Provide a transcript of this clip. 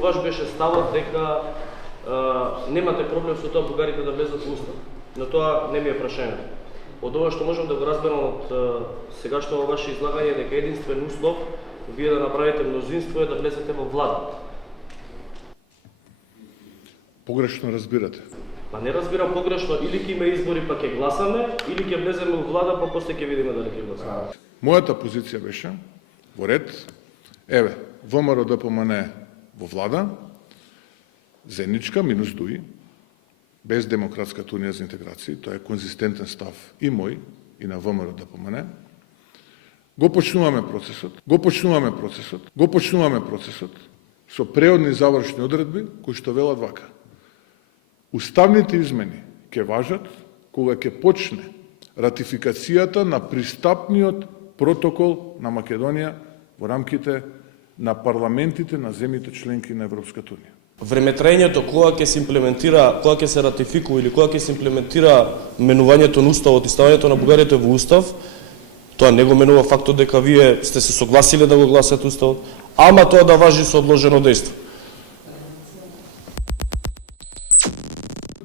Ваш беше ставот дека немате проблем со тоа бугарите да влезат во Устав. Но тоа не ми е прашањето. Од ова што можам да го разберам од сегашното ваше излагање дека единствен услов вие да направите мнозинство е да влезете во влада. Погрешно разбирате. Па не разбирам погрешно, или ќе има избори па ќе гласаме, или ќе влеземе во влада па после ќе видиме дали ќе гласаме. Мојата позиција беше во ред, еве, ВМРО ДПМН во влада, заедничка минус ДУИ, без Демократската унија за интеграција, тоа е конзистентен став и мој, и на ВМРО ДПМН. Го почнуваме процесот со преодни завршни одредби кои што велат вака. Уставните измени ќе важат кога ќе почне ратификацијата на пристапниот протокол на Македонија во рамките на парламентите на земјите членки на Европската унија. Времетраењето кога ќе се имплементира, кога ќе се ратификува или кога ќе се имплементира менувањето на уставот и ставањето на бугарите во устав, тоа не го менува фактот дека вие сте се согласиле да го гласате уставот, ама тоа да важи со одложено дејство.